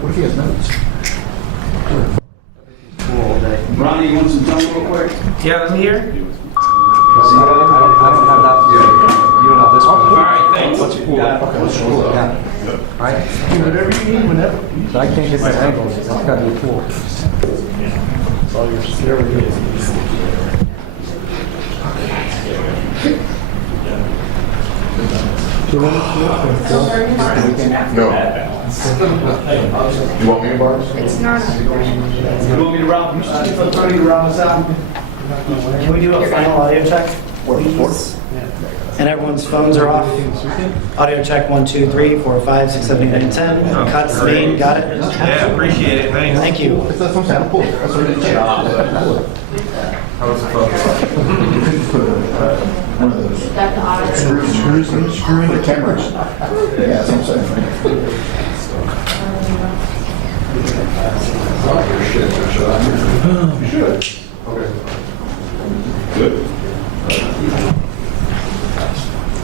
What if he has notes? Ronnie, you want some time real quick? Yeah, let me hear. I don't have that. You don't have this one. All right, thanks. Let's pull it. Okay, let's pull it. Yeah. All right. Whatever you need, whenever. So I can't get the angle. That's got to be a pool. It's all your skill. No. You want me to borrow? It's not. You want me to round us out? Can we do a final audio check? Please? And everyone's phones are off. Audio check 1, 2, 3, 4, 5, 6, 7, 8, 9, 10. Cuts, main, got it? Yeah, appreciate it. Thanks. Thank you. That's what I'm saying. Pull it. That's what it is. How was the focus? One of those screw in the cameras. Yeah, that's what I'm saying. You should. Okay. Good.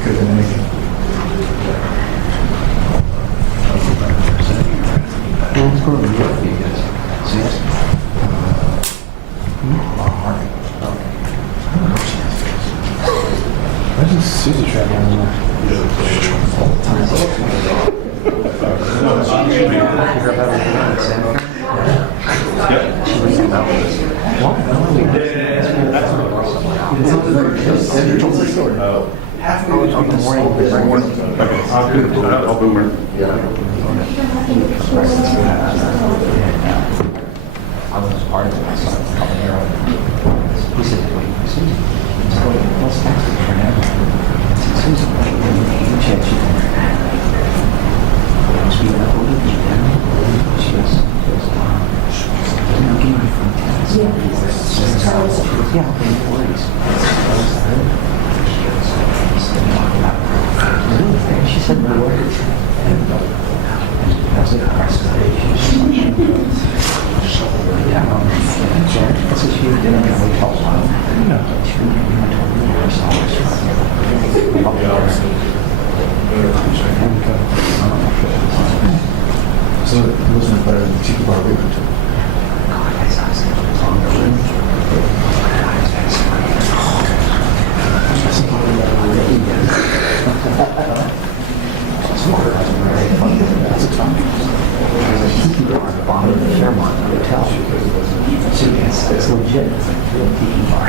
Could have been anything. Imagine Susie traveling on Andrew told the story. on the morning. Okay. I'll boomer. I was part of it. I saw it a couple years ago. He said, wait, Susan. What's next for now? Susan, she we were up a little bit down. She was getting me from tennis. Yeah, I'll be in 40s. She said no words. I was like, that's what she was doing. We talked about it. She went to so it wasn't better than the cheap bar we went to. God, that's awesome. That's a time. You go on the bottom of the Fairmont Hotel. So it's legit. It's like a real tiki bar.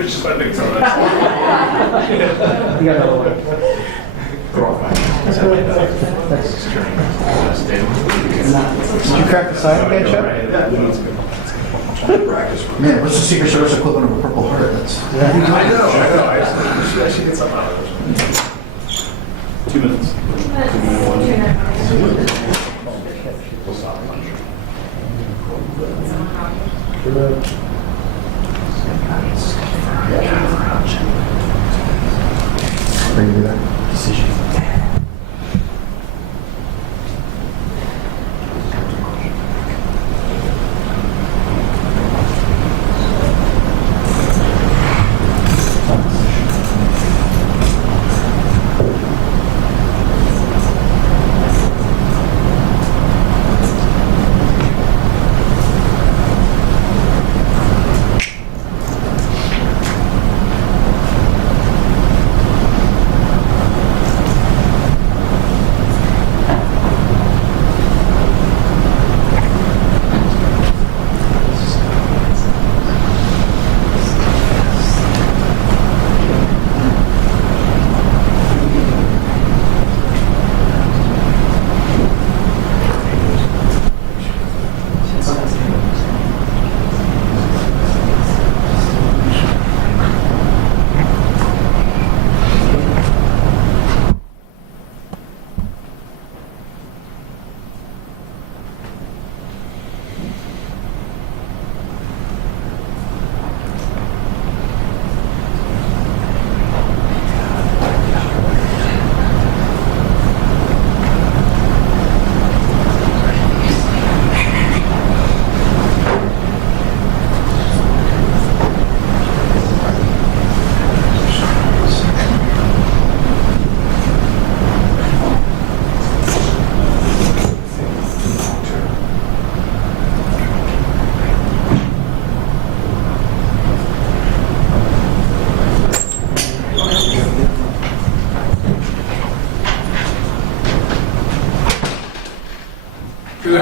It's just my big toe. You got another one. Did you crack the side again, Chuck? Man, what's the Secret Service equivalent of a Purple Heart? That's I know. I should get something out of it. 2 minutes. Bring me that decision.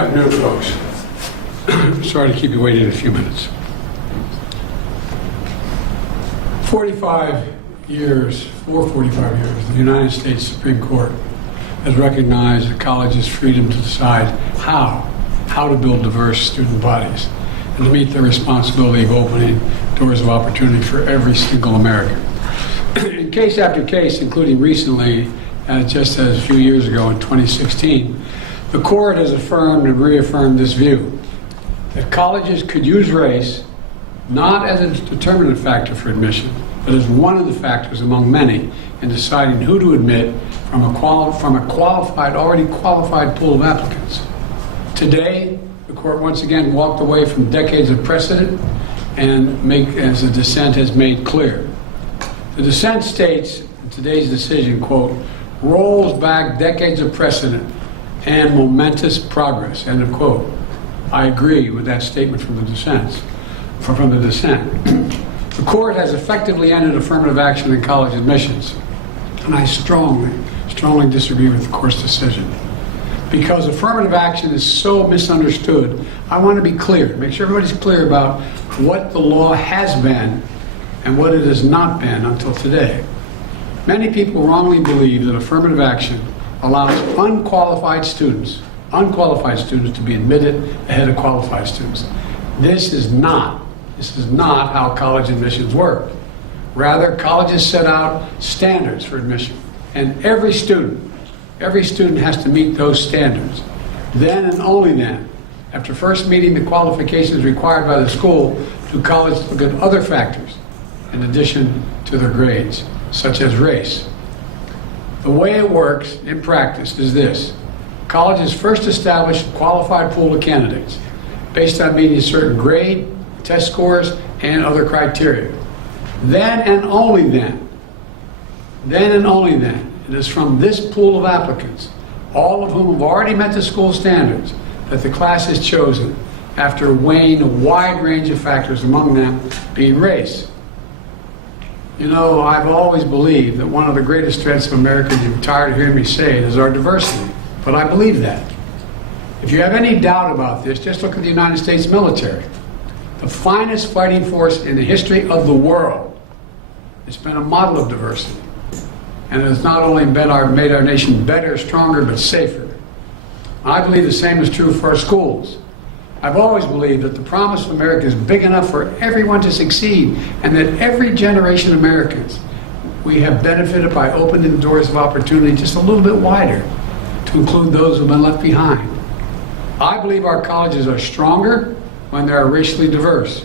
afternoon, folks. Sorry to keep you waiting a few minutes. 45 years, the United States Supreme Court has recognized the college's freedom to decide how to build diverse student bodies and to meet their responsibility of opening doors of opportunity for every single American. In case after case, including recently, just as a few years ago in 2016, the court has affirmed and reaffirmed this view that colleges could use race not as a determinant factor for admission, but as one of the factors among many in deciding who to admit from a already qualified pool of applicants. Today, the court once again walked away from decades of precedent and as the dissent has made clear. The dissent states in today's decision, quote, rolls back decades of precedent and momentous progress, end of quote. I agree with that statement from the dissent. The court has effectively ended affirmative action in college admissions, and I strongly disagree with the court's decision. Because affirmative action is so misunderstood, I want to be clear, make sure everybody's clear about what the law has been and what it has not been until today. Many people wrongly believe that affirmative action allows unqualified students to be admitted ahead of qualified students. This is not how college admissions work. Rather, colleges set out standards for admission, and every student has to meet those standards. Then and only then, after first meeting the qualifications required by the school, do colleges look at other factors in addition to their grades, such as race. The way it works in practice is this. Colleges first establish a qualified pool of candidates based on meeting a certain grade, test scores, and other criteria. Then and only then, it is from this pool of applicants, all of whom have already met the school standards, that the class is chosen after weighing a wide range of factors, among them being race. You know, I've always believed that one of the greatest strengths of America, you're tired of hearing me say it, is our diversity. But I believe that. If you have any doubt about this, just look at the United States military. The finest fighting force in the history of the world. It's been a model of diversity. And it has not only made our nation better, stronger, but safer. I believe the same is true for our schools. I've always believed that the promise of America is big enough for everyone to succeed, and that every generation of Americans, we have benefited by opening the doors of opportunity just a little bit wider to include those who have been left behind. I believe our colleges are stronger when they are racially diverse.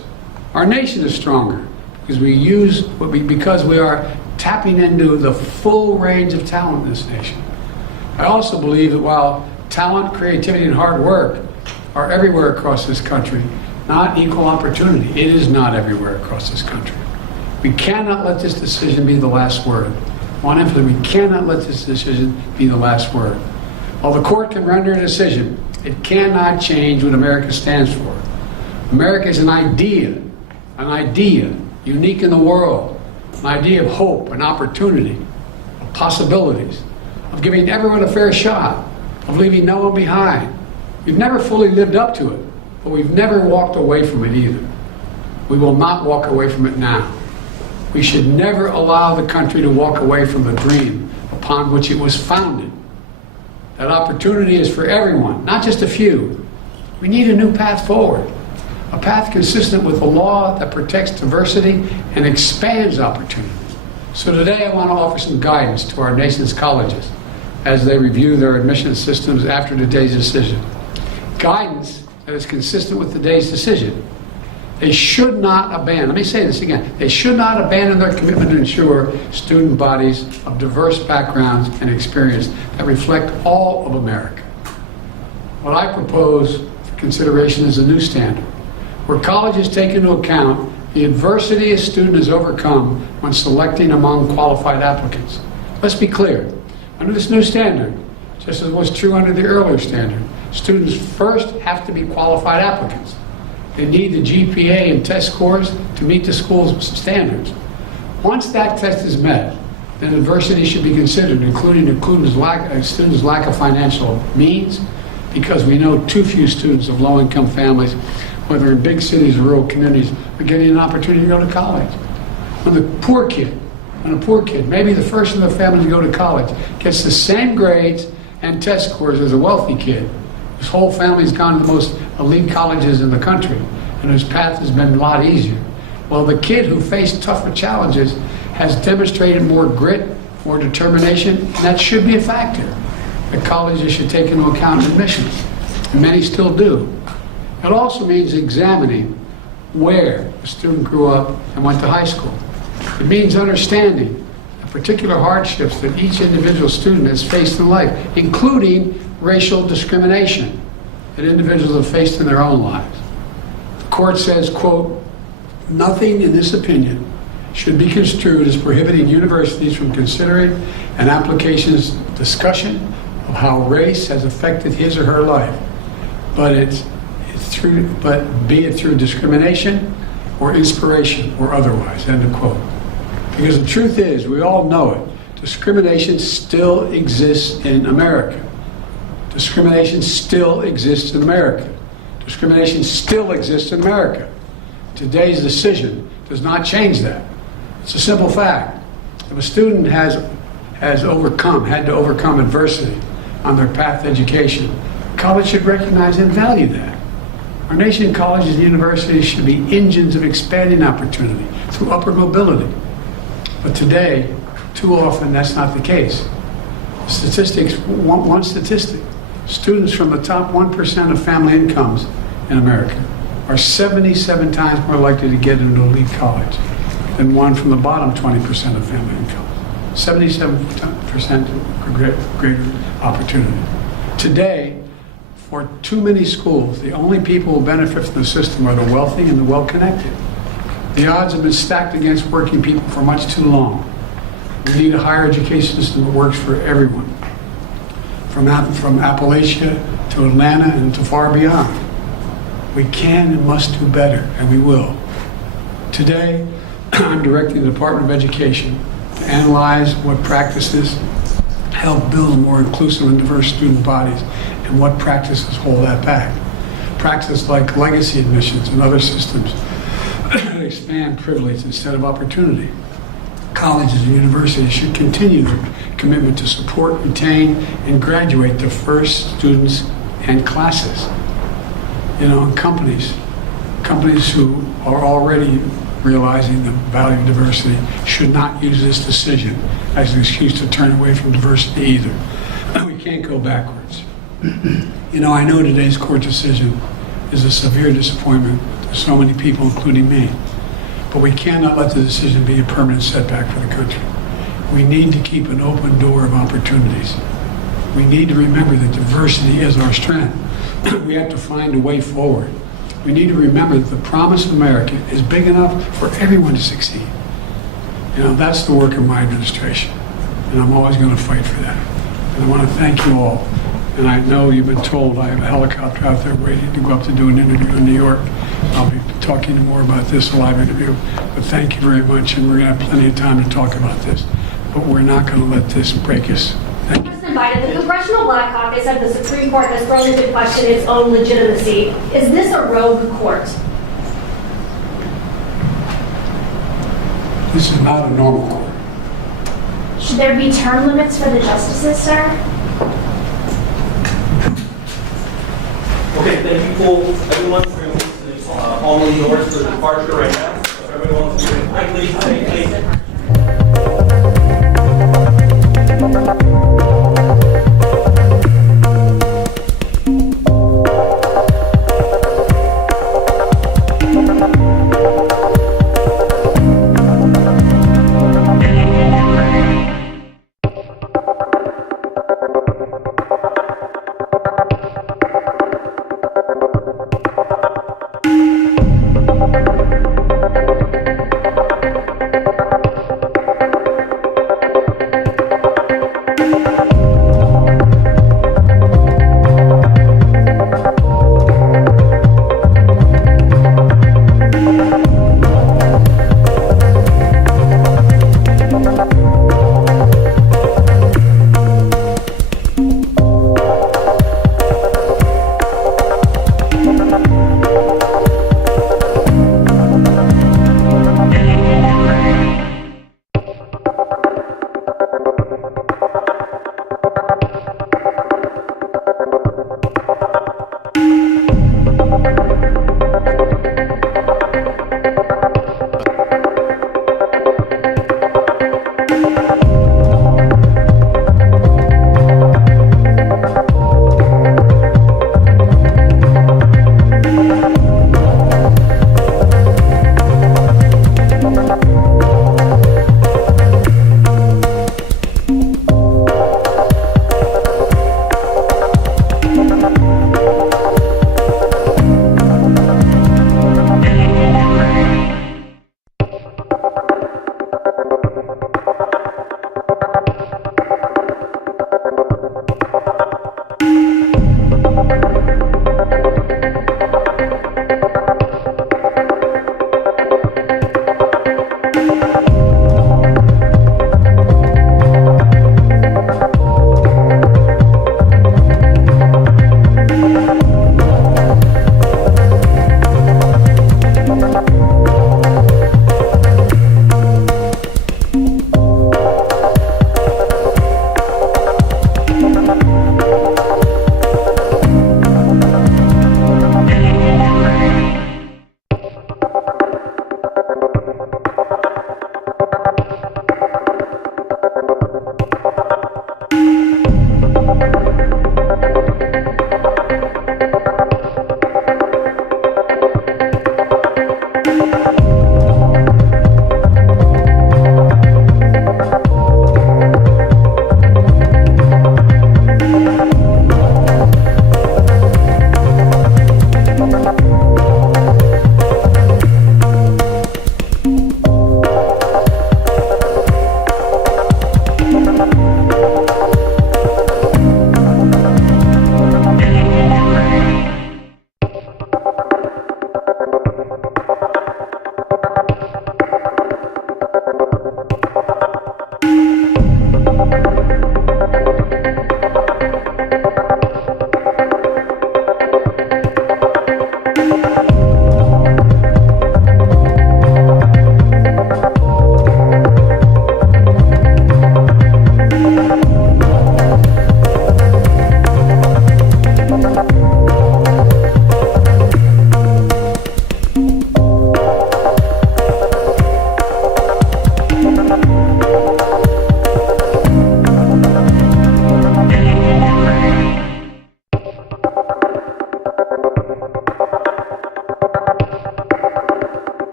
Our nation is stronger because we are tapping into the full range of talent in this nation. I also believe that while talent, creativity, and hard work are everywhere across this country, not equal opportunity. It is not everywhere across this country. We cannot let this decision be the last word. I want to emphasize, we cannot let this decision be the last word. While the court can render a decision, it cannot change what America stands for. America is an idea unique in the world, an idea of hope and opportunity, of possibilities, of giving everyone a fair shot, of leaving no one behind. We've never fully lived up to it, but we've never walked away from it either. We will not walk away from it now. We should never allow the country to walk away from the dream upon which it was founded. That opportunity is for everyone, not just a few. We need a new path forward, a path consistent with a law that protects diversity and expands opportunity. So today I want to offer some guidance to our nation's colleges as they review their admission systems after today's decision. Guidance that is consistent with today's decision. They should not abandon, let me say this again, they should not abandon their commitment to ensure student bodies of diverse backgrounds and experience that reflect all of America. What I propose for consideration is a new standard, where colleges take into account the adversity a student has overcome when selecting among qualified applicants. Let's be clear, under this new standard, just as was true under the earlier standard, students first have to be qualified applicants. They need the GPA and test scores to meet the school's standards. Once that test is met, then adversity should be considered, including a student's lack of financial means, because we know too few students of low-income families, whether in big cities or rural communities, are getting an opportunity to go to college. When a poor kid, maybe the first in the family to go to college, gets the same grades and test scores as a wealthy kid, his whole family's gone to the most elite colleges in the country, and his path has been a lot easier. Well, the kid who faced tougher challenges has demonstrated more grit, more determination, and that should be a factor that colleges should take into account in admissions, and many still do. It also means examining where a student grew up and went to high school. It means understanding the particular hardships that each individual student has faced in life, including racial discrimination that individuals have faced in their own lives. The court says, quote, "Nothing in this opinion should be construed as prohibiting universities from considering an application's discussion of how race has affected his or her life, but be it through discrimination or inspiration or otherwise," end of quote. Because the truth is, we all know it, discrimination still exists in America. Discrimination still exists in America. Discrimination still exists in America. Today's decision does not change that. It's a simple fact. If a student had to overcome adversity on their path to education, college should recognize and value that. Our nation's colleges and universities should be engines of expanding opportunity through upward mobility. But today, too often, that's not the case. Statistics, one statistic, students from the top 1% of family incomes in America are 77 times more likely to get into elite college than one from the bottom 20% of family income. 77% greater opportunity. Today, for too many schools, the only people who benefit from the system are the wealthy and the well-connected. The odds have been stacked against working people for much too long. We need a higher education system that works for everyone, from Appalachia to Atlanta and to far beyond. We can and must do better, and we will. Today, I'm directing the Department of Education to analyze what practices help build more inclusive and diverse student bodies and what practices hold that back. Practices like legacy admissions and other systems expand privilege instead of opportunity. Colleges and universities should continue their commitment to support, retain, and graduate the first students and classes. And companies who are already realizing the value of diversity should not use this decision as an excuse to turn away from diversity either. We can't go backwards. I know today's court decision is a severe disappointment to so many people, including me. But we cannot let the decision be a permanent setback for the country. We need to keep an open door of opportunities. We need to remember that diversity is our strength. We have to find a way forward. We need to remember that the promise of America is big enough for everyone to succeed. That's the work of my administration, and I'm always going to fight for that. And I want to thank you all. And I know you've been told I have a helicopter out there waiting to go up to do an interview in New York. I'll be talking more about this live interview. But thank you very much, and we're going to have plenty of time to talk about this. But we're not going to let this break us. Thank you. Invited. The Congressional Black Caucus said the Supreme Court has thrown into question its own legitimacy. Is this a rogue court? This is not a normal court. Should there be term limits for the justices, sir? Okay, thank you for everyone for formally yours for the departure right now. So everyone, quickly, stay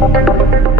you.